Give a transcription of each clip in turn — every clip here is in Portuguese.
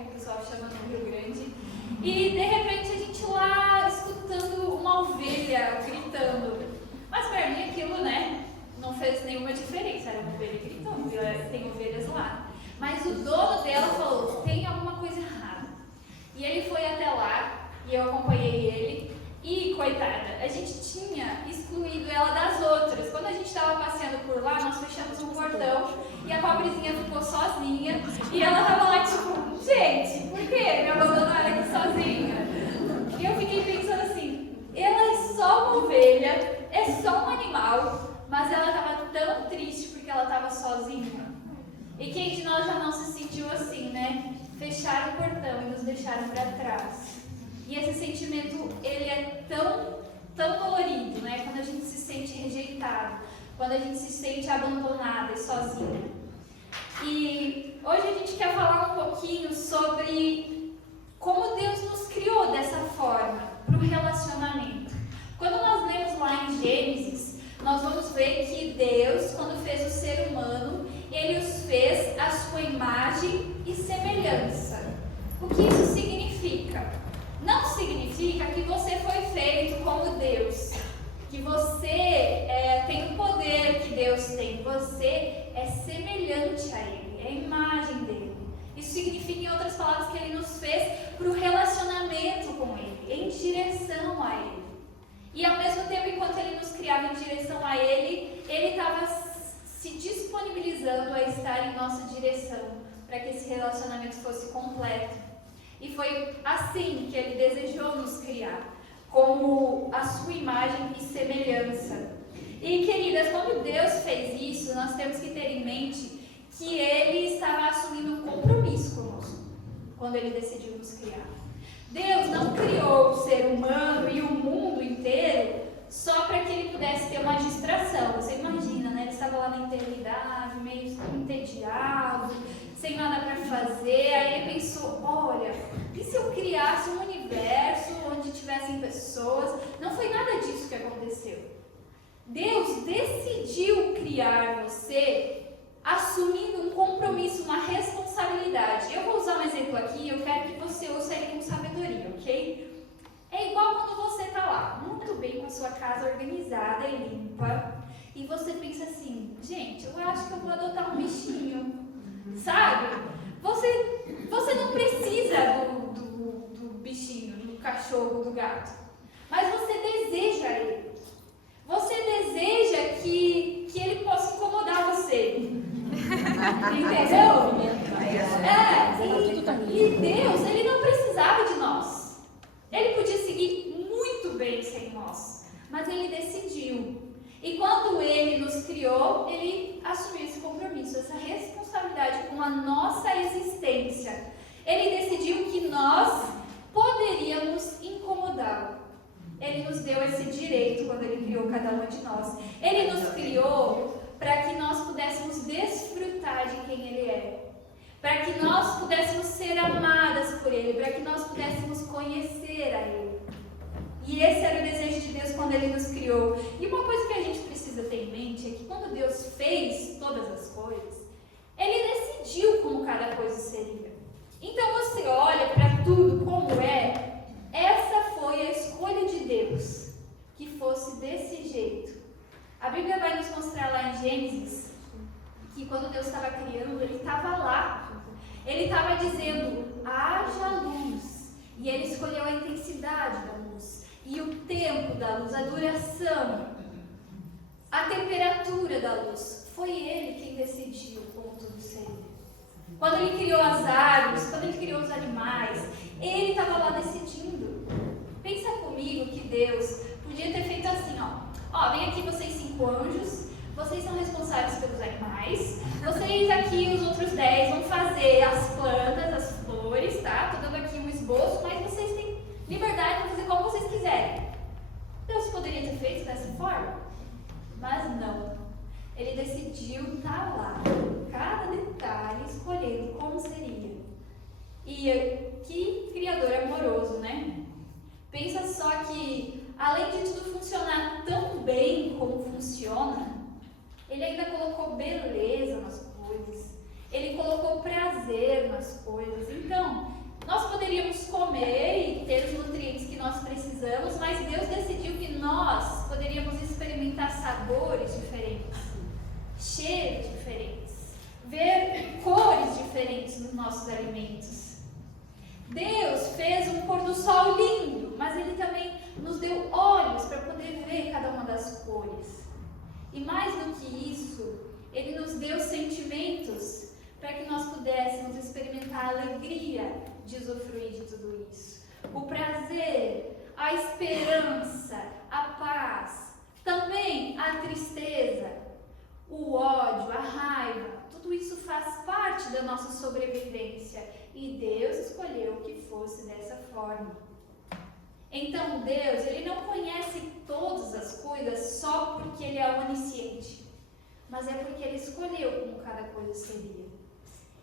como o pessoal chama no Rio Grande. E de repente a gente lá escutando uma ovelha gritando. Mas para mim aquilo, né, não fez nenhuma diferença, era uma ovelha gritando, tem ovelhas lá. Mas o dono dela falou, tem alguma coisa errada. E ele foi até lá, e eu acompanhei ele, e coitada, a gente tinha excluído ela das outras. Quando a gente estava passeando por lá, nós fechamos um portão, e a pobrezinha ficou sozinha, e ela estava lá tipo, gente, por que me abandonaram aqui sozinha? E eu fiquei pensando assim, ela é só uma ovelha, é só um animal, mas ela estava tão triste porque ela estava sozinha. E quem de nós já não se sentiu assim, né? Fecharam o portão e nos deixaram para trás. E esse sentimento, ele é tão dolorido, né? Quando a gente se sente rejeitado, quando a gente se sente abandonada e sozinha. E hoje a gente quer falar um pouquinho sobre como Deus nos criou dessa forma, para o relacionamento. Quando nós lemos lá em Gênesis, nós vamos ver que Deus, quando fez o ser humano, Ele os fez à sua imagem e semelhança. O que isso significa? Não significa que você foi feito como Deus, que você tem o poder que Deus tem, você é semelhante a Ele, é a imagem dEle. Isso significa, em outras palavras, que Ele nos fez para o relacionamento com Ele, em direção a Ele. E ao mesmo tempo, enquanto Ele nos criava em direção a Ele, Ele estava se disponibilizando a estar em nossa direção, para que esse relacionamento fosse completo. E foi assim que Ele desejou nos criar, como a sua imagem e semelhança. E, queridas, quando Deus fez isso, nós temos que ter em mente que Ele estava assumindo um compromisso conosco, quando Ele decidiu nos criar. Deus não criou o ser humano e o mundo inteiro só para que Ele pudesse ter uma distração. Você imagina, né? Ele estava lá na eternidade, meio entediado, sem nada para fazer. Aí Ele pensou, olha, e se eu criasse um universo onde tivessem pessoas? Não foi nada disso que aconteceu. Deus decidiu criar você assumindo um compromisso, uma responsabilidade. Eu vou usar um exemplo aqui, eu quero que você ouça ele com sabedoria, ok? É igual quando você está lá, muito bem com a sua casa organizada e limpa, e você pensa assim, gente, eu acho que eu vou adotar um bichinho, sabe? Você não precisa do bichinho, do cachorro, do gato, mas você deseja ele. Você deseja que ele possa incomodar você. Entendeu? E Deus, Ele não precisava de nós. Ele podia seguir muito bem sem nós, mas Ele decidiu. E quando Ele nos criou, Ele assumiu esse compromisso, essa responsabilidade com a nossa existência. Ele decidiu que nós poderíamos incomodá-lo. Ele nos deu esse direito quando Ele criou cada uma de nós. Ele nos criou para que nós pudéssemos desfrutar de quem Ele é. Para que nós pudéssemos ser amadas por Ele. Para que nós pudéssemos conhecer a Ele. E esse era o desejo de Deus quando Ele nos criou. E uma coisa que a gente precisa ter em mente é que quando Deus fez todas as coisas, Ele decidiu como cada coisa seria. Então você olha para tudo como é. Essa foi a escolha de Deus, que fosse desse jeito. A Bíblia vai nos mostrar lá em Gênesis, que quando Deus estava criando, Ele estava lá. Ele estava dizendo, haja luz. E Ele escolheu a intensidade da luz, e o tempo da luz, a duração, a temperatura da luz. Foi Ele quem decidiu como tudo seria. Quando Ele criou as árvores, quando Ele criou os animais, Ele estava lá decidindo. Pensa comigo que Deus podia ter feito assim, ó, vem aqui vocês 5 anjos, vocês são responsáveis pelos animais, vocês aqui, os outros 10, vão fazer as plantas, as flores, tá? Tô dando aqui um esboço, mas vocês têm liberdade para fazer como vocês quiserem. Deus poderia ter feito dessa forma, mas não. Ele decidiu estar lá, cada detalhe, escolhendo como seria. E que Criador amoroso, né? Pensa só que, além de tudo funcionar tão bem como funciona, Ele ainda colocou beleza nas coisas. Ele colocou prazer nas coisas. Então, nós poderíamos comer e ter os nutrientes que nós precisamos, mas Deus decidiu que nós poderíamos experimentar sabores diferentes, cheiros diferentes, ver cores diferentes nos nossos alimentos. Deus fez um pôr do sol lindo, mas Ele também nos deu olhos para poder ver cada uma das cores. E mais do que isso, Ele nos deu sentimentos para que nós pudéssemos experimentar a alegria de usufruir de tudo isso. O prazer, a esperança, a paz, também a tristeza, o ódio, a raiva, tudo isso faz parte da nossa sobrevivência e Deus escolheu que fosse dessa forma. Então Deus, Ele não conhece todas as coisas só porque Ele é onisciente, mas é porque Ele escolheu como cada coisa seria.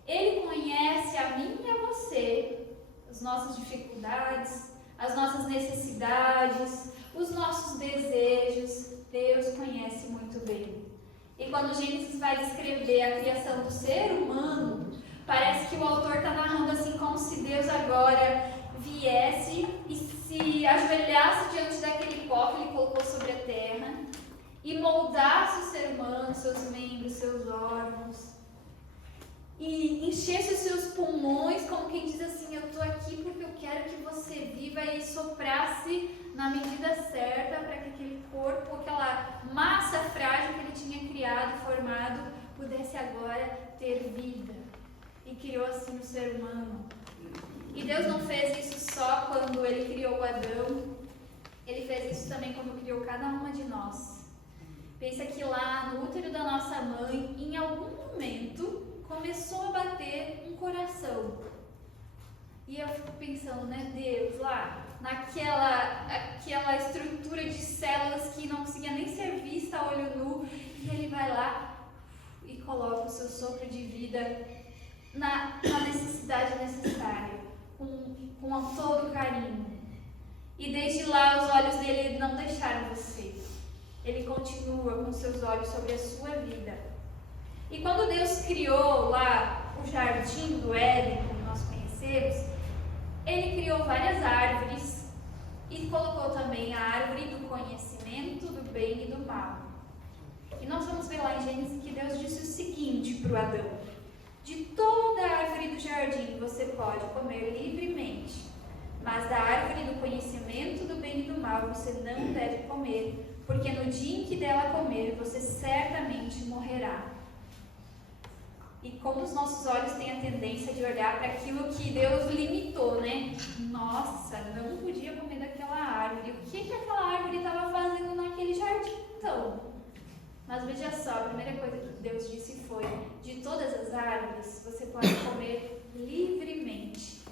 Ele conhece a mim e a você, as nossas dificuldades, as nossas necessidades, os nossos desejos. Deus conhece muito bem. E quando Gênesis vai descrever a criação do ser humano, parece que o autor está narrando assim como se Deus agora viesse e se ajoelhasse diante daquele pó que Ele colocou sobre a terra e moldasse o ser humano, seus membros, seus órgãos, e enchesse os seus pulmões, como quem diz assim, eu estou aqui porque eu quero que você viva, e soprasse na medida certa para que aquele corpo, aquela massa frágil que Ele tinha criado, formado, pudesse agora ter vida. E criou assim o ser humano. E Deus não fez isso só quando Ele criou o Adão, Ele fez isso também quando criou cada uma de nós. Pensa que lá no útero da nossa mãe, em algum momento, começou a bater um coração. E eu fico pensando, né, Deus, lá naquela estrutura de células que não conseguia nem ser vista a olho nu, e Ele vai lá e coloca o seu sopro de vida na necessidade necessária, com todo carinho. E desde lá os olhos dele não deixaram você. Ele continua com seus olhos sobre a sua vida. E quando Deus criou lá o jardim do Éden, como nós conhecemos, Ele criou várias árvores e colocou também a árvore do conhecimento do bem e do mal. E nós vamos ver lá em Gênesis que Deus disse o seguinte para o Adão: de toda a árvore do jardim você pode comer livremente, mas da árvore do conhecimento do bem e do mal você não deve comer, porque no dia em que dela comer você certamente morrerá. E como os nossos olhos têm a tendência de olhar para aquilo que Deus limitou, né? Nossa, não podia comer daquela árvore. O que aquela árvore estava fazendo naquele jardim, então? Mas veja só, a primeira coisa que Deus disse foi: de todas as árvores você pode comer livremente.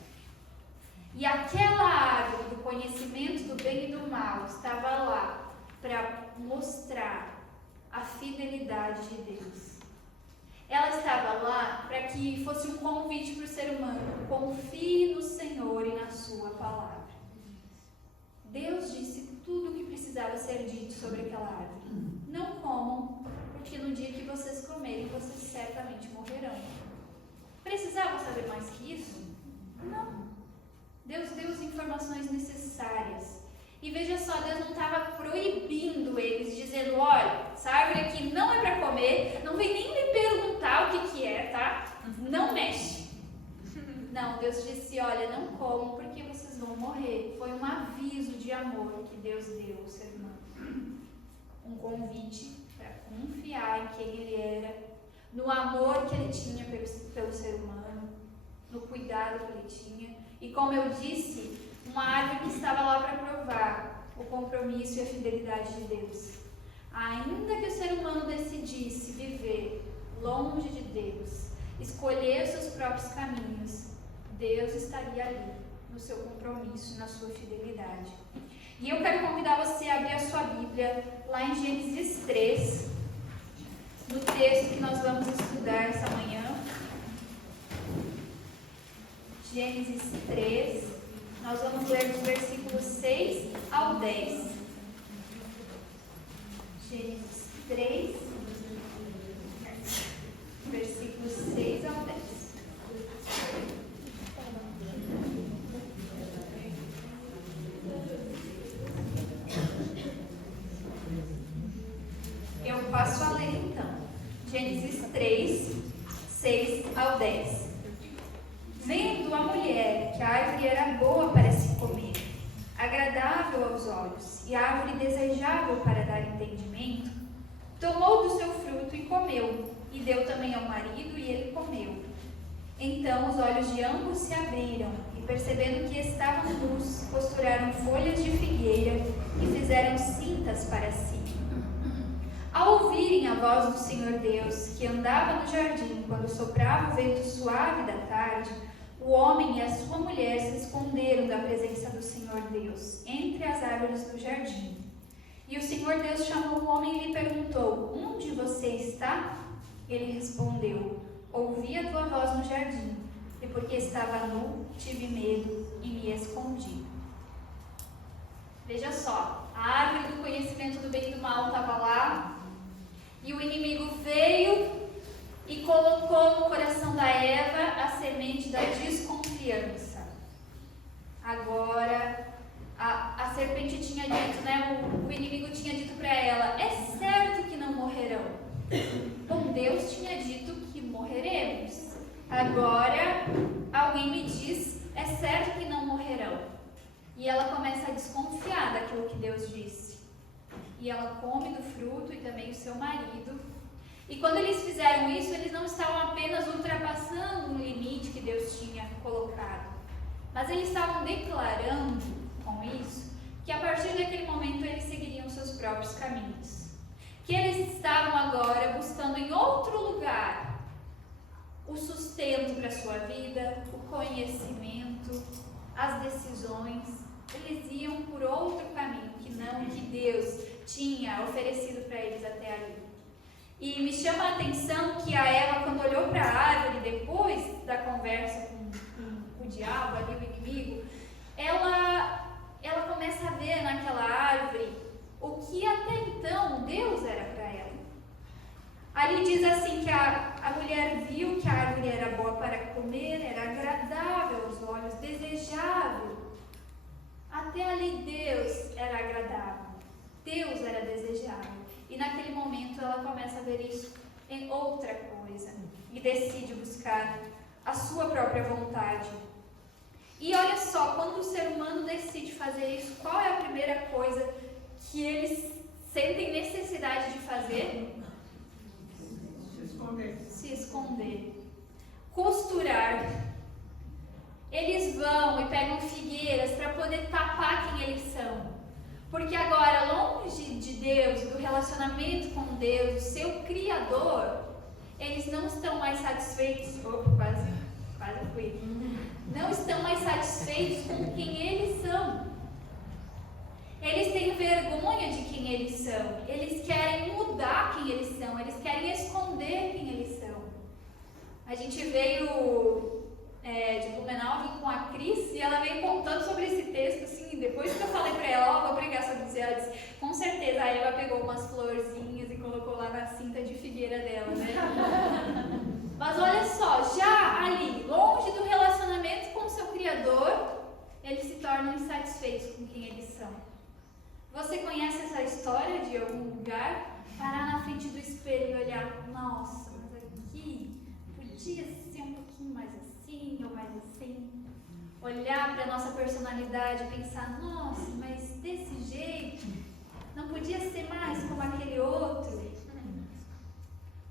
E aquela árvore do conhecimento do bem e do mal estava lá para mostrar a fidelidade de Deus. Ela estava lá para que fosse um convite para o ser humano: confie no Senhor e na sua palavra. Deus disse tudo o que precisava ser dito sobre aquela árvore. Não comam, porque no dia que vocês comerem, vocês certamente morrerão. Precisavam saber mais que isso? Não. Deus deu as informações necessárias. E veja só, Deus não estava proibindo eles, dizendo: olha, essa árvore aqui não é para comer, não vem nem me perguntar o que é, tá? Não mexe. Não, Deus disse: olha, não comam porque vocês vão morrer. Foi um aviso de amor que Deus deu ao ser humano. Um convite para confiar em quem Ele era, no amor que Ele tinha pelo ser humano, no cuidado que Ele tinha. E como eu disse, uma árvore que estava lá para provar o compromisso e a fidelidade de Deus. Ainda que o ser humano decidisse viver longe de Deus, escolher os seus próprios caminhos, Deus estaria ali no seu compromisso, na sua fidelidade. E eu quero convidar você a abrir a sua Bíblia lá em Gênesis 3, no texto que nós vamos estudar essa manhã. Gênesis 3, nós vamos ler dos versículos 6 ao 10. Gênesis 3, versículos 6 ao 10. árvore desejável para dar entendimento, tomou do seu fruto e comeu, e deu também ao marido, e ele comeu. Então os olhos de ambos se abriram, e percebendo que estavam nus, costuraram folhas de figueira e fizeram cintas para si. Ao ouvirem a voz do Senhor Deus, que andava no jardim quando soprava o vento suave da tarde, o homem e a sua mulher se esconderam da presença do Senhor Deus, entre as árvores do jardim. E o Senhor Deus chamou o homem e lhe perguntou: onde você está? Ele respondeu: ouvi a tua voz no jardim, e porque estava nu, tive medo e me escondi. Veja só, a árvore do conhecimento do bem e do mal estava lá, e o inimigo veio e colocou no coração da Eva a semente da desconfiança. Agora, a serpente tinha dito, né, o inimigo tinha dito para ela: é certo que não morrerão. Bom, Deus tinha dito que morreremos. Agora, alguém me diz: é certo que não morrerão. E ela começa a desconfiar daquilo que Deus disse. E ela come do fruto, e também o seu marido. E quando eles fizeram isso, eles não estavam apenas ultrapassando um limite que Deus tinha colocado, mas eles estavam declarando com isso que a partir daquele momento eles seguiriam seus próprios caminhos. Que eles estavam agora buscando em outro lugar o sustento para a sua vida, o conhecimento, as decisões. Eles iam por outro caminho que não o que Deus tinha oferecido para eles até ali. E me chama a atenção que a Eva, quando olhou para a árvore, depois da conversa com o diabo, ali, o inimigo, ela começa a ver naquela árvore o que até então Deus era para ela. Ali diz assim que a mulher viu que a árvore era boa para comer, era agradável aos olhos, desejável. Até ali Deus era agradável, Deus era desejável. E naquele momento ela começa a ver isso em outra coisa e decide buscar a sua própria vontade. E olha só, quando o ser humano decide fazer isso, qual é a primeira coisa que eles sentem necessidade de fazer? Se esconder. Costurar. Eles vão e pegam figueiras para poder tapar quem eles são. Porque agora, longe de Deus, do relacionamento com Deus, o seu Criador, eles não estão mais satisfeitos. Quase fui. Não estão mais satisfeitos com quem eles são. Eles têm vergonha de quem eles são. Eles querem mudar quem eles são. Eles querem esconder quem eles são. A gente veio de Blumenau, vim com a Cris, e ela veio contando sobre esse texto, assim, depois que eu falei pra ela, vou pregar sobre isso, ela disse, com certeza, aí ela pegou umas florzinhas e colocou lá na cinta de figueira dela, né? Mas olha só, já ali, longe do relacionamento com o seu Criador, eles se tornam insatisfeitos com quem eles são. Você conhece essa história de algum lugar? Parar na frente do espelho e olhar, nossa, mas aqui podia ser um pouquinho mais assim ou mais assim. Olhar para a nossa personalidade e pensar, nossa, mas desse jeito, não podia ser mais como aquele outro.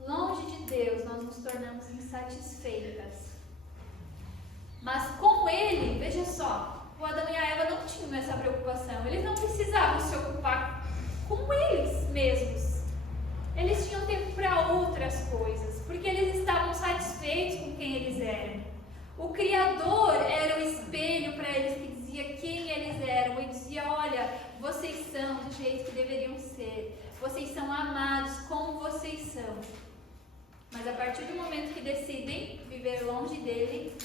Longe de Deus, nós nos tornamos insatisfeitas. Mas com Ele, veja só, o Adão e a Eva não tinham essa preocupação. Eles não precisavam se ocupar com eles mesmos. Eles tinham tempo para outras coisas, porque eles estavam satisfeitos com quem eles eram. O Criador era o espelho para eles que dizia quem eles eram e dizia, olha, vocês são do jeito que deveriam ser. Vocês são amados como vocês são. Mas a partir do momento que decidem viver longe dele,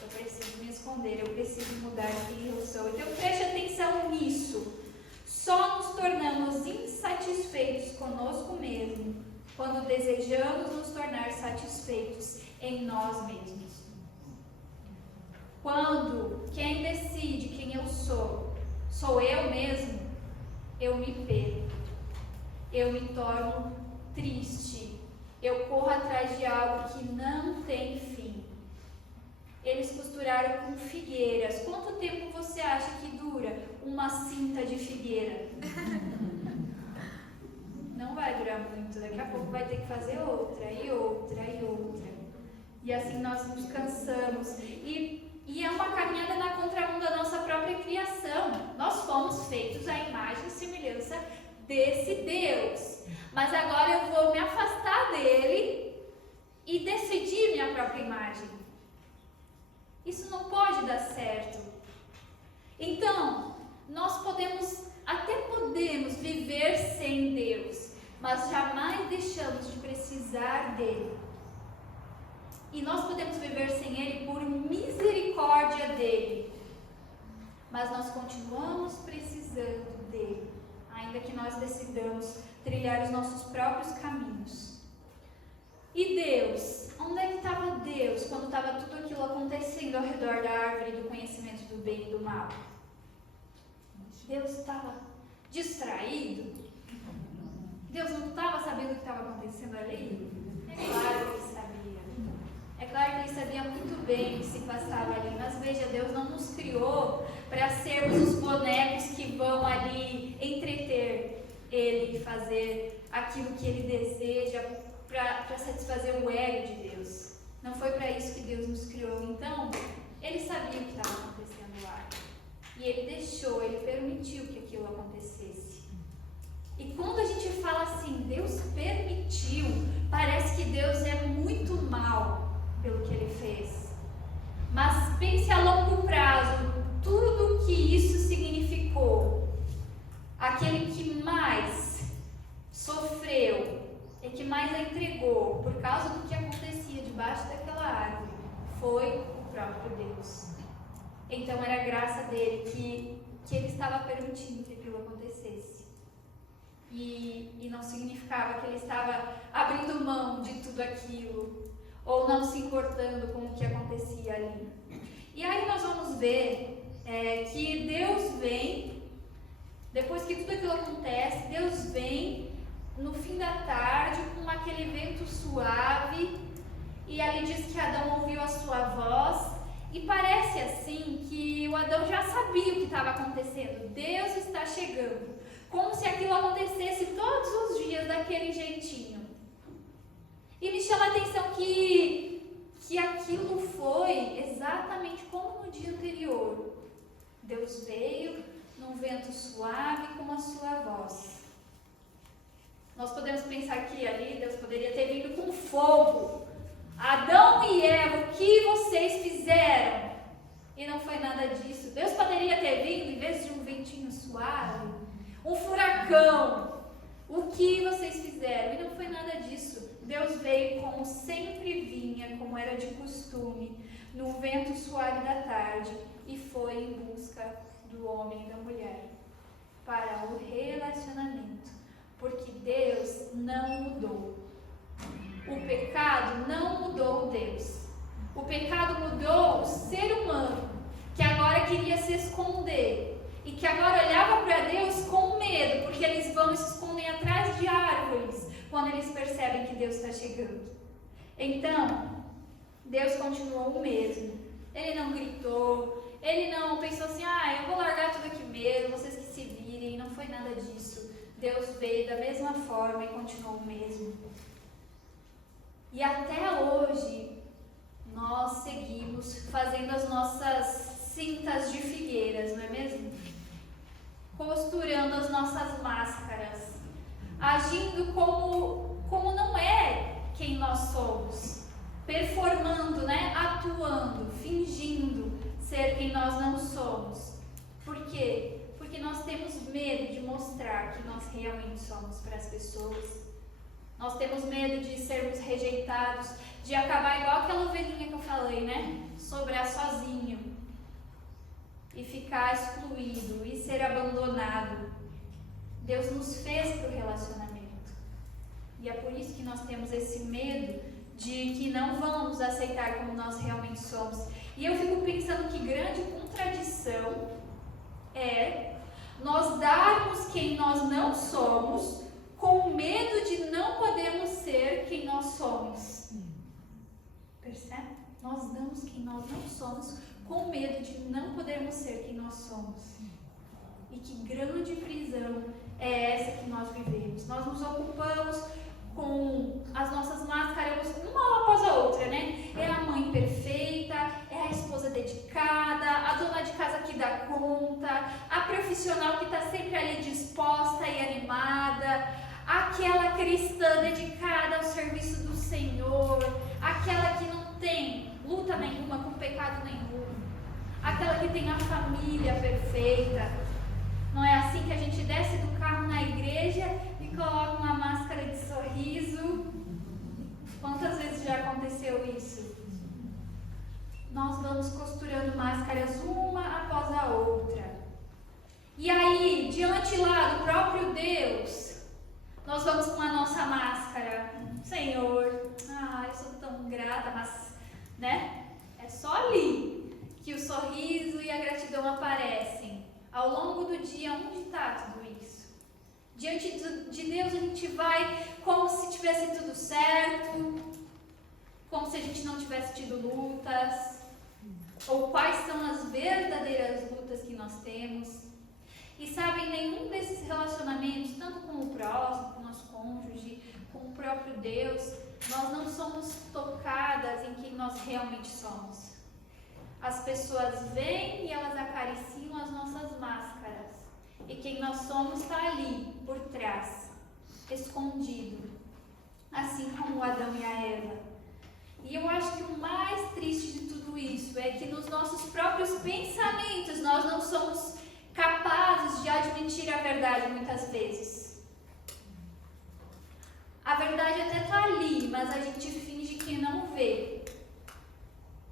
eu preciso me esconder, eu preciso mudar quem eu sou. Então preste atenção nisso. Só nos tornamos insatisfeitos conosco mesmo quando desejamos nos tornar satisfeitos em nós mesmos. Quando quem decide quem eu sou eu mesmo, eu me perco. Eu me torno triste. Eu corro atrás de algo que não tem fim. Eles costuraram com figueiras. Quanto tempo você acha que dura uma cinta de figueira. Não vai durar muito, daqui a pouco vai ter que fazer outra, e outra, e outra. E assim nós nos cansamos. E é uma caminhada na contramão da nossa própria criação. Nós fomos feitos à imagem e semelhança desse Deus. Mas agora eu vou me afastar dele e decidir minha própria imagem. Isso não pode dar certo. Então, nós até podemos viver sem Deus, mas jamais deixamos de precisar dele. E nós podemos viver sem ele por misericórdia dele, mas nós continuamos precisando dele, ainda que nós decidamos trilhar os nossos próprios caminhos. E Deus? Onde é que estava Deus quando estava tudo aquilo acontecendo ao redor da árvore do conhecimento do bem e do mal? Deus estava distraído? Deus não estava sabendo o que estava acontecendo ali? É claro que ele sabia. É claro que ele sabia muito bem o que se passava ali. Mas veja, Deus não nos criou para sermos os bonecos que vão ali entreter ele e fazer aquilo que ele deseja para satisfazer o ego de Deus. Não foi para isso que Deus nos criou. Então, ele sabia o que estava acontecendo lá. E ele deixou, ele permitiu que aquilo acontecesse. E quando a gente fala assim, Deus permitiu, parece que Deus é muito mal pelo que ele fez. Mas pense a longo prazo, tudo que isso significou. Aquele que mais sofreu e que mais a entregou por causa do que acontecia debaixo daquela árvore foi o próprio Deus. Então era a graça dele que ele estava permitindo que aquilo acontecesse. E não significava que ele estava abrindo mão de tudo aquilo, ou não se importando com o que acontecia ali. E aí nós vamos ver que Deus vem, depois que tudo aquilo acontece, Deus vem no fim da tarde com aquele vento suave, e ali diz que Adão ouviu a sua voz, e parece assim que o Adão já sabia o que estava acontecendo. Deus está chegando, como se aquilo acontecesse todos os dias daquele jeitinho. E me chama a atenção que aquilo foi exatamente como no dia anterior. Deus veio num vento suave com a sua voz. Nós podemos pensar que ali Deus poderia ter vindo com fogo. Adão e Eva, o que vocês fizeram? E não foi nada disso. Deus poderia ter vindo, em vez de um ventinho suave, um furacão. O que vocês fizeram? E não foi nada disso. Deus veio como sempre vinha, como era de costume, no vento suave da tarde, e foi em busca do homem e da mulher para o relacionamento, porque Deus não mudou. O pecado não mudou Deus. O pecado mudou o ser humano, que agora queria se esconder e que agora olhava para Deus com medo, porque eles vão se esconder atrás de árvores quando eles percebem que Deus está chegando. Então, Deus continuou o mesmo. Ele não gritou, ele não pensou assim, eu vou largar tudo aqui mesmo, vocês que se virem. Não foi nada disso. Deus veio da mesma forma e continuou o mesmo. E até hoje, nós seguimos fazendo as nossas cintas de figueiras, não é mesmo? Costurando as nossas máscaras, agindo como não é quem nós somos, performando, atuando, fingindo ser quem nós não somos. Por quê? Porque nós temos medo de mostrar que nós realmente somos para as pessoas. Nós temos medo de sermos rejeitados, de acabar igual aquela ovelhinha que eu falei, sobrar sozinho e ficar excluído e ser abandonado. Deus nos fez para o relacionamento. E é por isso que nós temos esse medo de que não vamos aceitar como nós realmente somos. E eu fico pensando que grande contradição é nós darmos quem nós não somos com medo de não podermos ser quem nós somos. Percebe? Nós damos quem nós não somos com medo de não podermos ser quem nós somos. E que grande prisão é essa que nós vivemos. Nós nos ocupamos com as nossas máscaras uma após a outra, né? É a mãe perfeita, é a esposa dedicada, a dona de casa que dá conta, a profissional que está sempre ali disposta e animada, aquela cristã dedicada ao serviço do Senhor, aquela que não tem luta nenhuma com pecado nenhum, aquela que tem a família perfeita. Não é assim que a gente desce do carro na igreja e coloca uma máscara de sorriso? Quantas vezes já aconteceu isso? Nós vamos costurando máscaras uma após a outra. E aí, diante lá do próprio Deus, nós vamos com a nossa máscara. Senhor, eu sou tão grata, mas, né? É só ali que o sorriso e a gratidão aparecem. Ao longo do dia, onde está tudo isso? Diante de Deus a gente vai como se tivesse tudo certo, como se a gente não tivesse tido lutas, ou quais são as verdadeiras lutas que nós temos. E sabem, nenhum desses relacionamentos, tanto com o próximo, com o nosso cônjuge, com o próprio Deus, nós não somos tocadas em quem nós realmente somos. As pessoas vêm e elas acariciam as nossas máscaras. E quem nós somos está ali, por trás, escondido. Assim como o Adão e a Eva. E eu acho que o mais triste de tudo isso é que nos nossos próprios pensamentos nós não somos capazes de admitir a verdade muitas vezes. A verdade até está ali, mas a gente finge que não vê.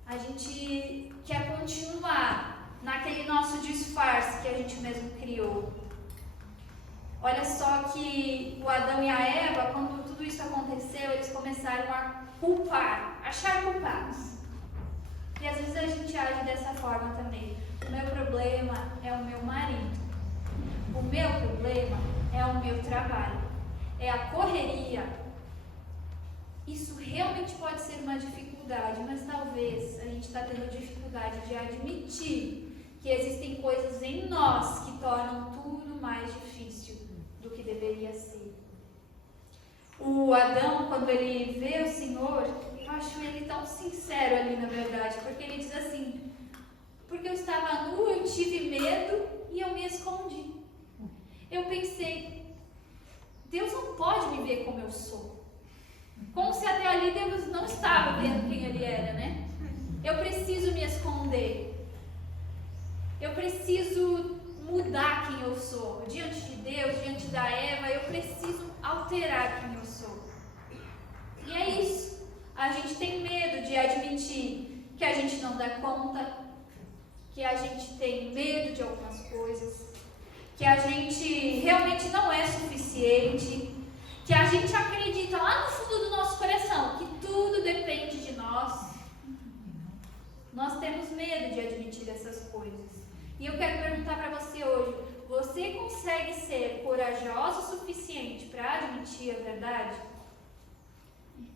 A gente quer continuar naquele nosso disfarce que a gente mesmo criou. Olha só que o Adão e a Eva, quando tudo isso aconteceu, eles começaram a culpar, achar culpados. E às vezes a gente age dessa forma também. O meu problema é o meu marido. O meu problema é o meu trabalho. É a correria. Isso realmente pode ser uma dificuldade, mas talvez a gente está tendo dificuldade de admitir que existem coisas em nós que tornam tudo mais difícil do que deveria ser. O Adão, quando ele vê o Senhor, eu acho ele tão sincero ali na verdade, porque ele diz assim: porque eu estava nu, eu tive medo e eu me escondi. Eu pensei, Deus não pode me ver como eu sou. Como se até ali Deus não estava vendo quem ele era, né? Eu preciso me esconder. Eu preciso mudar quem eu sou. Diante de Deus, diante da Eva, eu preciso alterar quem eu sou. E é isso. A gente tem medo de admitir que a gente não dá conta, que a gente tem medo de algumas coisas, que a gente realmente não é suficiente, que a gente acredita lá no fundo do nosso coração que tudo depende de nós. Nós temos medo de admitir essas coisas. E eu quero perguntar para você hoje: você consegue ser corajoso o suficiente para admitir a verdade?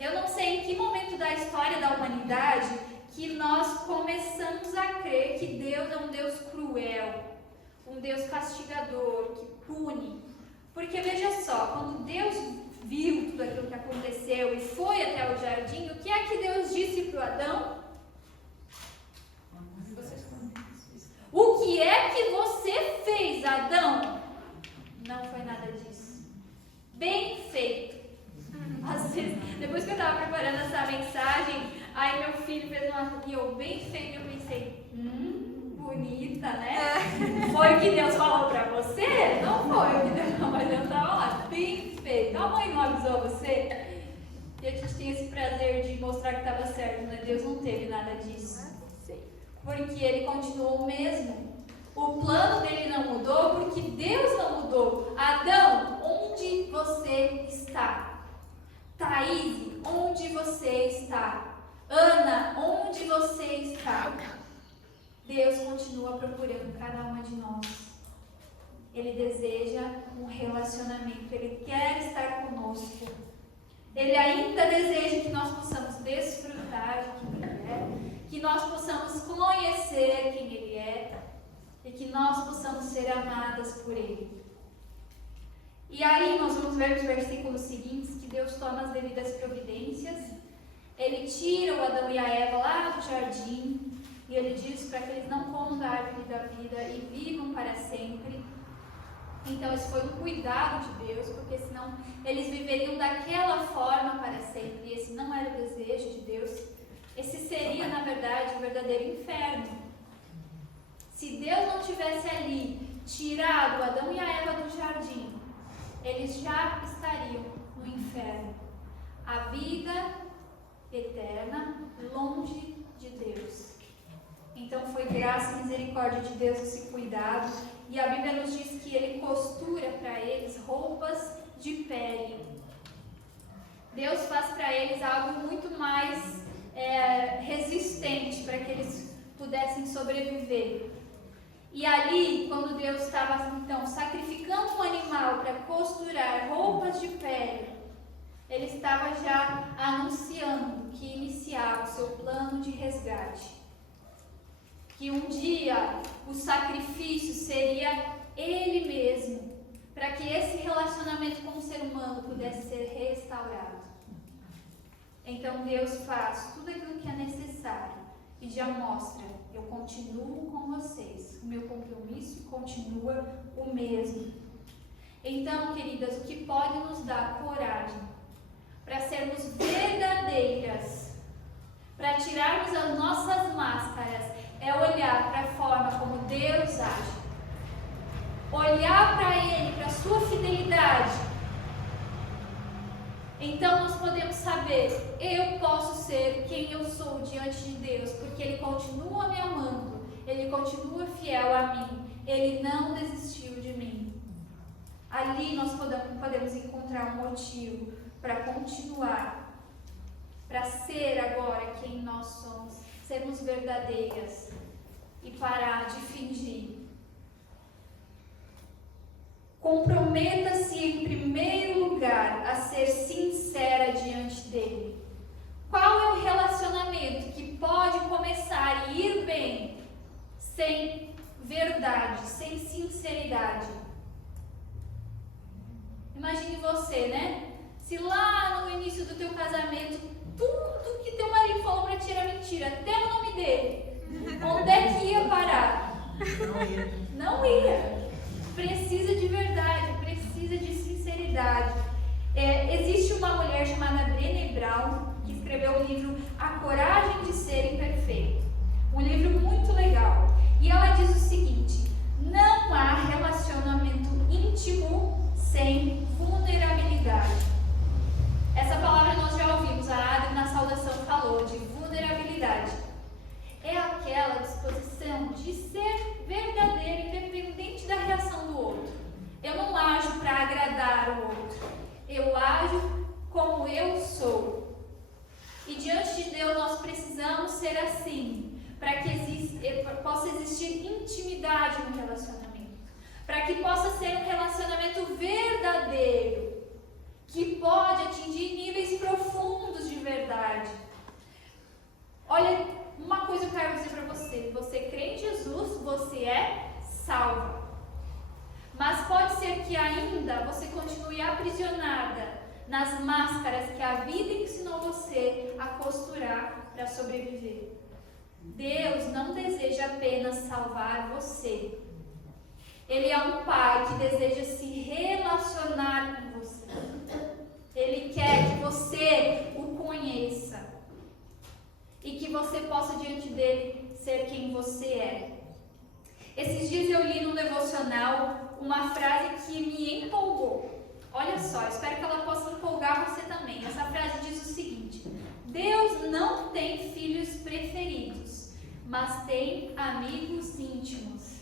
Eu não sei em que momento da história da humanidade que nós começamos a crer que Deus é um Deus cruel, um Deus castigador, que pune. Porque veja só, quando Deus viu tudo aquilo que aconteceu e foi até o jardim, o que é que Deus disse para o Adão? O que é que você fez, Adão? Não foi nada disso. Bem feito. Às vezes, depois que eu estava preparando essa mensagem, aí meu filho fez uma... E eu, bem feito, eu pensei, bonita, né? Foi o que Deus falou pra você? Não foi o que Deus falou, mas eu estava lá, bem feito. A mãe não avisou você? E a gente tinha esse prazer de mostrar que estava certo, né? Deus não teve nada disso. Porque ele continuou o mesmo. O plano dele não mudou porque Deus não mudou. Adão, onde você está? Thaís, onde você está? Ana, onde você está? Deus continua procurando cada uma de nós. Ele deseja um relacionamento. Ele quer estar conosco. Ele ainda deseja que nós possamos desfrutar de quem Ele é, que nós possamos conhecer quem Ele é e que nós possamos ser amadas por Ele. E aí nós vamos ver nos versículos seguintes que Deus toma as devidas providências. Ele tira o Adão e a Eva lá do jardim e Ele diz para que eles não comam da árvore da vida e vivam para sempre. Então esse foi um cuidado de Deus, porque senão eles viveriam daquela forma para sempre. E esse não era o desejo de Deus. Esse seria, na verdade, o verdadeiro inferno. Se Deus não tivesse ali tirado Adão e a Eva do jardim, eles já estariam no inferno. A vida eterna longe de Deus. Então foi graça e misericórdia de Deus esse cuidado. E a Bíblia nos diz que Ele costura para eles roupas de pele. Deus faz para eles algo muito mais resistente para que eles pudessem sobreviver. E ali, quando Deus estava então sacrificando um animal para costurar roupas de pele, Ele estava já anunciando que iniciava o seu plano de resgate. Que um dia o sacrifício seria Ele mesmo, para que esse relacionamento com o ser humano pudesse ser restaurado. Então Deus faz tudo aquilo que é necessário e já mostra: eu continuo com vocês, o meu compromisso continua o mesmo. Então, queridas, o que pode nos dar coragem para sermos verdadeiras, para tirarmos as nossas máscaras, é olhar para a forma como Deus age, olhar para Ele, para a sua fidelidade. Então nós podemos saber: eu posso ser quem eu sou diante de Deus, porque Ele continua me amando, Ele continua fiel a mim, Ele não desistiu de mim. Ali nós podemos encontrar um motivo para continuar, para ser agora quem nós somos, sermos verdadeiras e parar de fingir. Comprometa-se em primeiro lugar a ser sincera diante dele. Qual é o relacionamento que pode começar e ir bem sem verdade, sem sinceridade? Imagine você, né? Se lá no início do teu casamento, tudo que teu marido falou para ti era mentira, até o nome dele, onde é que ia parar? Não ia. Precisa de verdade, precisa de sinceridade. Existe uma mulher chamada Brené Brown que escreveu o livro A Coragem de Ser Imperfeito. Um livro muito legal. E ela diz o seguinte: não há relacionamento íntimo sem vulnerabilidade. Essa palavra nós já ouvimos, a Adri na saudação falou de vulnerabilidade. É aquela disposição de ser verdadeiro, independente da reação do outro. Eu não ajo para agradar o outro. Eu ajo como eu sou. E diante de Deus nós precisamos ser assim, para que possa existir intimidade no relacionamento. Para que possa ser um relacionamento verdadeiro, que pode atingir níveis profundos de verdade. Olha, uma coisa eu quero dizer para você: você crê em Jesus, você é salva. Mas pode ser que ainda você continue aprisionada nas máscaras que a vida ensinou você a costurar para sobreviver. Deus não deseja apenas salvar você. Ele é um Pai que deseja se relacionar com você. Ele quer que você o conheça e que você possa diante dele ser quem você é. Esses dias eu li num devocional uma frase que me empolgou. Olha só, espero que ela possa empolgar você também. Essa frase diz o seguinte: Deus não tem filhos preferidos, mas tem amigos íntimos.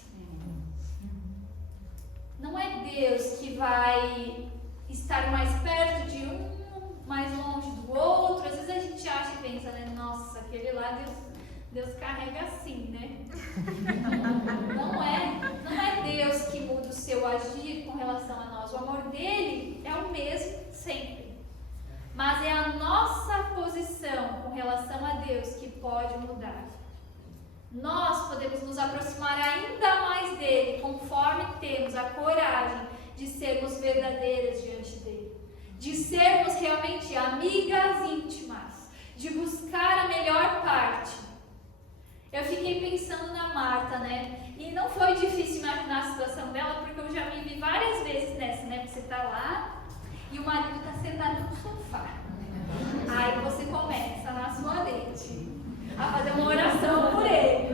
Não é Deus que vai estar mais perto de um, mais longe do outro. Às vezes a gente acha e pensa, né? Nossa, aquele lá Deus carrega assim, né? Não é Deus que muda o seu agir com relação a nós. O amor dele é o mesmo sempre. Mas é a nossa posição com relação a Deus que pode mudar. nós podemos nos aproximar ainda mais dele conforme temos a coragem de sermos verdadeiras diante dele, de sermos realmente amigas íntimas, de buscar a melhor parte. Eu fiquei pensando na Marta, né? E não foi difícil imaginar a situação dela, porque eu já me vi várias vezes nessa, né? Você tá lá e o marido tá sentado no sofá. Aí você começa na sua mente a fazer uma oração por ele.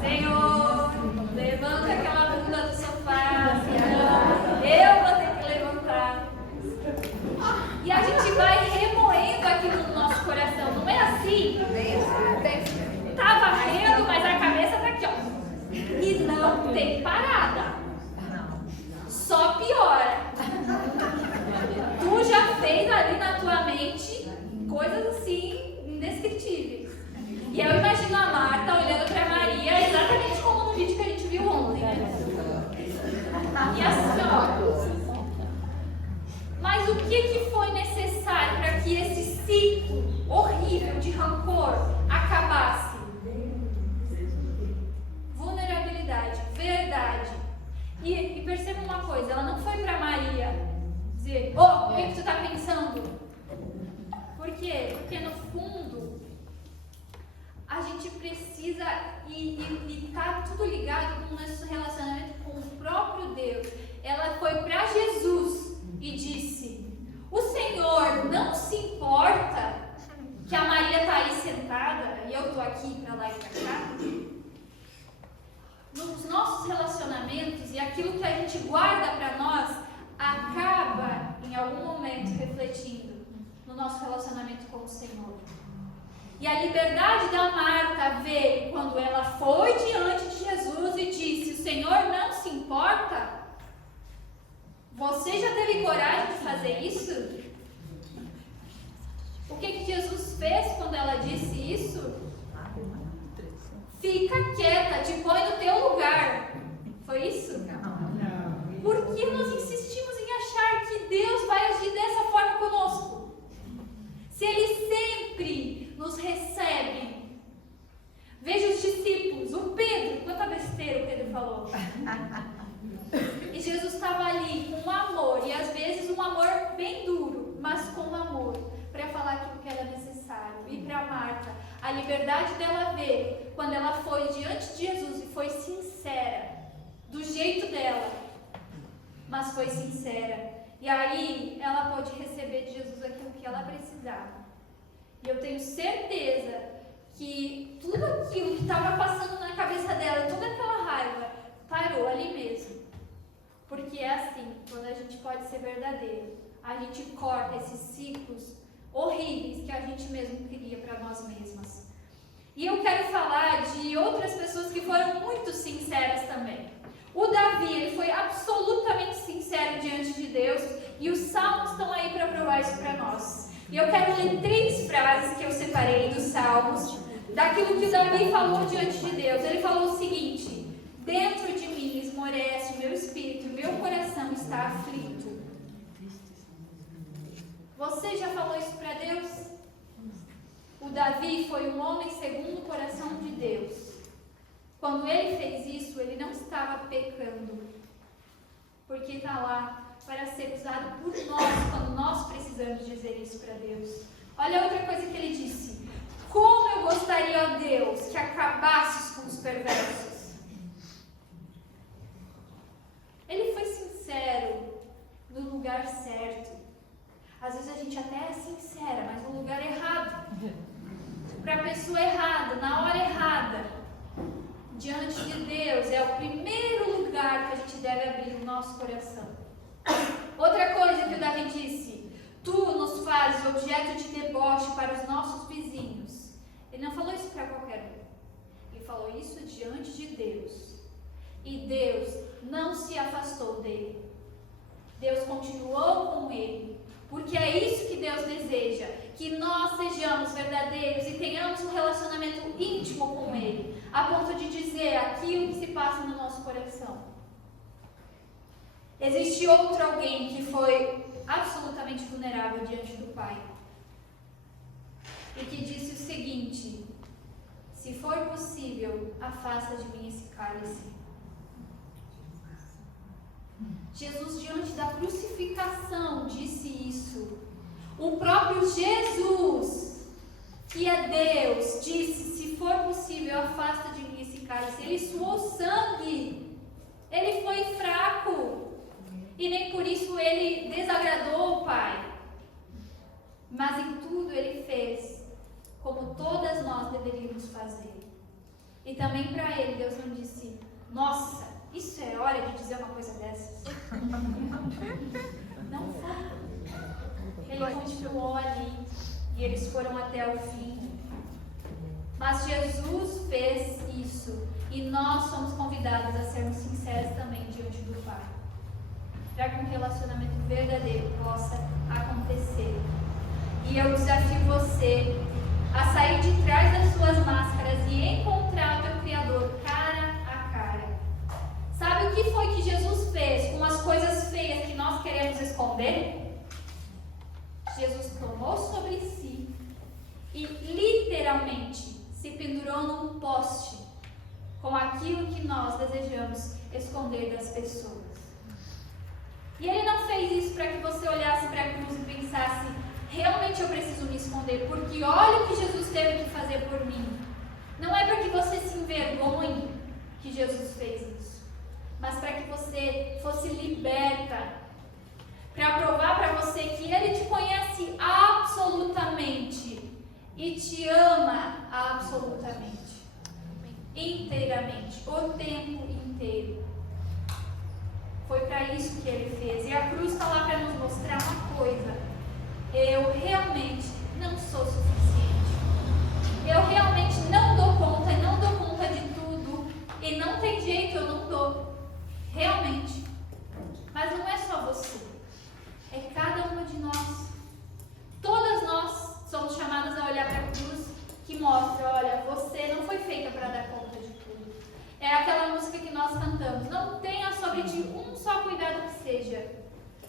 Senhor, levanta aquela bunda do sofá, Senhor. Eu vou ter que levantar. E a gente vai remoendo aquilo no nosso coração. Não é assim? Tá varrendo, mas a cabeça tá aqui, ó. E não tem parada. Só piora. Tu já fez ali na tua mente coisas assim indescritíveis. E eu imagino a Marta olhando para Maria exatamente como no vídeo que a gente viu ontem. E assim, ó. Mas o que foi necessário para que esse ciclo horrível de rancor acabasse? Vulnerabilidade, verdade. E perceba uma coisa, ela não foi para Maria dizer, o que tu está pensando? Por quê? Porque no fundo a gente precisa e tá tudo ligado com o nosso relacionamento com o próprio Deus. Ela foi para Jesus e disse, o Senhor não se importa que a Maria está aí sentada e eu estou aqui para lá e para cá? Nos nossos relacionamentos e aquilo que a gente guarda para nós acaba em algum momento refletindo no nosso relacionamento com o Senhor. E a liberdade da Marta veio quando ela foi diante de Jesus e disse, o Senhor não se importa? Você já teve coragem de fazer isso? O que Jesus fez quando ela disse isso? Fica quieta, te põe no teu lugar. Foi isso? Não. Por que nós insistimos em achar que Deus vai agir dessa forma conosco? Se Ele sempre nos recebe. Veja os discípulos, o Pedro, quanta besteira o Pedro falou. E Jesus estava ali com amor, e às vezes um amor bem duro, mas com amor, para falar aquilo que era necessário. E para Marta, a liberdade dela veio quando ela foi diante de Jesus e foi sincera, do jeito dela, mas foi sincera. E aí ela pôde receber de Jesus aquilo que ela precisava. E eu tenho certeza que tudo aquilo que estava passando na cabeça dela, toda aquela raiva, parou ali mesmo. Porque é assim, quando a gente pode ser verdadeiro, a gente corta esses ciclos horríveis que a gente mesmo cria para nós mesmas. E eu quero falar de outras pessoas que foram muito sinceras também. O Davi, ele foi absolutamente sincero diante de Deus, e os salmos estão aí para provar isso para nós. E eu quero ler 3 frases que eu separei dos salmos, daquilo que o Davi falou diante de Deus. Ele falou o seguinte: dentro de mim esmorece o meu espírito, o meu coração está aflito. Você já falou isso para Deus? O Davi foi um homem segundo o coração de Deus. Quando ele fez isso, ele não estava pecando, porque está lá para ser usado por nós, quando nós precisamos dizer isso para Deus. Olha outra coisa que ele disse: como eu gostaria, ó Deus, que acabasses com os perversos. Ele foi sincero no lugar certo. Às vezes a gente até é sincera, mas no lugar errado, para a pessoa errada, na hora errada. Diante de Deus é o primeiro lugar que a gente deve abrir o nosso coração. Outra coisa que o Davi disse: tu nos fazes objeto de deboche para os nossos vizinhos. Ele não falou isso para qualquer um. Ele falou isso diante de Deus. E Deus não se afastou dele. Deus continuou com ele. Porque é isso que Deus deseja, que nós sejamos verdadeiros e tenhamos um relacionamento íntimo com Ele, a ponto de dizer aquilo que se passa no nosso coração. Existe outro alguém que foi absolutamente vulnerável diante do Pai e que disse o seguinte: se for possível, afasta de mim esse cálice. Jesus, diante da crucificação, disse isso. O próprio Jesus, que é Deus, disse: se for possível, afasta de mim esse cálice. Ele suou sangue, ele foi fraco, e nem por isso ele desagradou o Pai. Mas em tudo ele fez como todas nós deveríamos fazer. E também para ele, Deus não disse: nossa, isso é hora de dizer uma coisa dessas. Não foi. Ele continuou ali e eles foram até o fim. Mas Jesus fez isso e nós somos convidados a sermos sinceros também diante do Pai, para que um relacionamento verdadeiro possa acontecer. E eu desafio você a sair de trás das suas máscaras e encontrar o teu Criador cara a cara. Sabe o que foi que Jesus fez com as coisas feias que nós queremos esconder? Jesus tomou sobre si e literalmente se pendurou num poste com aquilo que nós desejamos esconder das pessoas. E ele não fez isso para que você olhasse para a cruz e pensasse: realmente eu preciso me esconder, porque olha o que Jesus teve que fazer por mim. Não é para que você se envergonhe que Jesus fez isso, mas para que você fosse liberta, para provar para você que Ele te conhece absolutamente e te ama absolutamente, inteiramente, o tempo inteiro. Foi para isso que Ele fez. E a cruz está lá para nos mostrar uma coisa: eu realmente não sou suficiente. Eu realmente não dou conta, e não dou conta de tudo, e não tem jeito, eu não dou. Realmente. Mas não é só você. É cada uma de nós. Todas nós somos chamadas a olhar para a cruz que mostra: olha, você não foi feita para dar conta de tudo. É aquela música que nós cantamos: não tenha sobre ti um só cuidado que seja.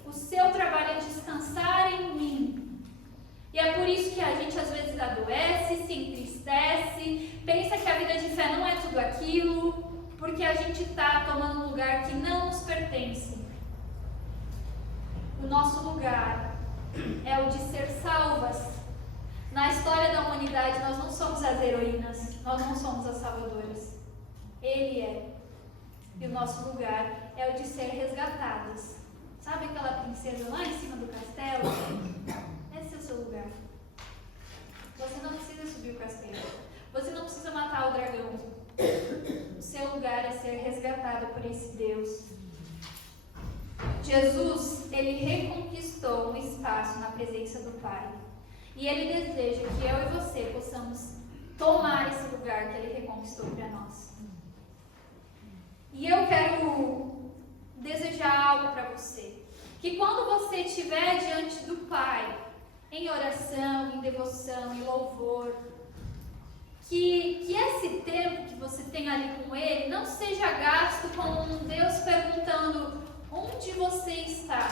O seu trabalho é descansar em mim. E é por isso que a gente às vezes adoece, se entristece, pensa que a vida de fé não é tudo aquilo, porque a gente está tomando um lugar que não nos pertence. O nosso lugar é o de ser salvas. Na história da humanidade, nós não somos as heroínas, nós não somos as salvadoras. Ele é. E o nosso lugar é o de ser resgatadas. Sabe aquela princesa lá em cima do castelo? Esse é o seu lugar. Você não precisa subir o castelo. Você não precisa matar o dragão. O seu lugar é ser resgatado por esse Deus. Jesus, ele reconquistou um espaço na presença do Pai. E ele deseja que eu e você possamos tomar esse lugar que ele reconquistou para nós. E eu quero desejar algo para você. Que quando você estiver diante do Pai, em oração, em devoção, em louvor, que esse tempo que você tem ali com Ele não seja gasto com Deus perguntando onde você está,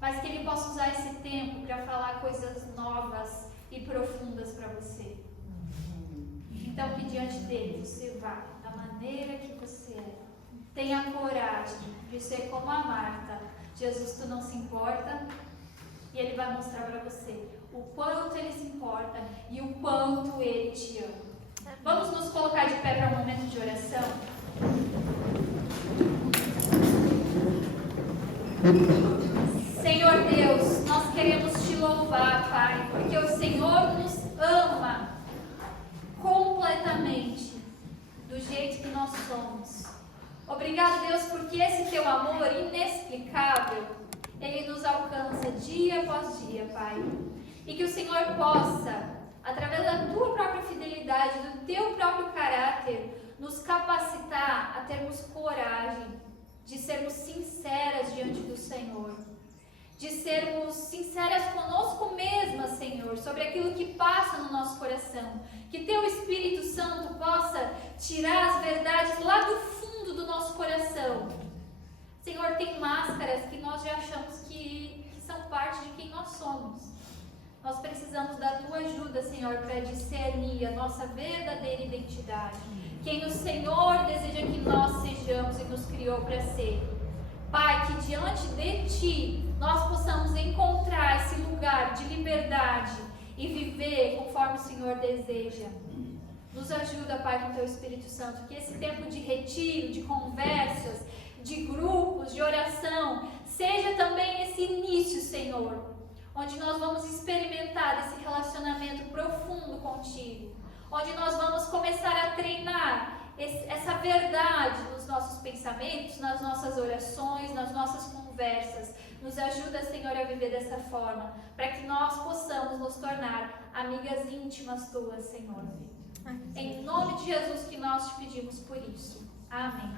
mas que Ele possa usar esse tempo para falar coisas novas e profundas para você. Então, que diante dele você vá da maneira que você é. Tenha coragem de ser como a Marta. Jesus, tu não se importa, e Ele vai mostrar para você o quanto Ele se importa e o quanto Ele te ama. Vamos nos colocar de pé para um momento de oração? Senhor Deus, nós queremos te louvar, Pai, porque o Senhor nos ama completamente, do jeito que nós somos. Obrigado, Deus, porque esse teu amor inexplicável, ele nos alcança dia após dia, Pai. E que o Senhor possa, através da tua própria fidelidade, do teu próprio caráter, nos capacitar a termos coragem de sermos sinceras diante do Senhor. De sermos sinceras conosco mesmas, Senhor, sobre aquilo que passa no nosso coração. Que teu Espírito Santo possa tirar as verdades lá do fundo do nosso coração. Senhor, tem máscaras que nós já achamos que são parte de quem nós somos. Nós precisamos da Tua ajuda, Senhor, para discernir a nossa verdadeira identidade. Quem o Senhor deseja que nós sejamos e nos criou para ser. Pai, que diante de Ti nós possamos encontrar esse lugar de liberdade e viver conforme o Senhor deseja. Nos ajuda, Pai, com o Teu Espírito Santo, que esse tempo de retiro, de conversas, de grupos, de oração, seja também esse início, Senhor, onde nós vamos experimentar esse relacionamento profundo contigo, onde nós vamos começar a treinar essa verdade nos nossos pensamentos, nas nossas orações, nas nossas conversas. Nos ajuda, Senhor, a viver dessa forma, para que nós possamos nos tornar amigas íntimas Tuas, Senhor. Em nome de Jesus que nós te pedimos por isso. Amém.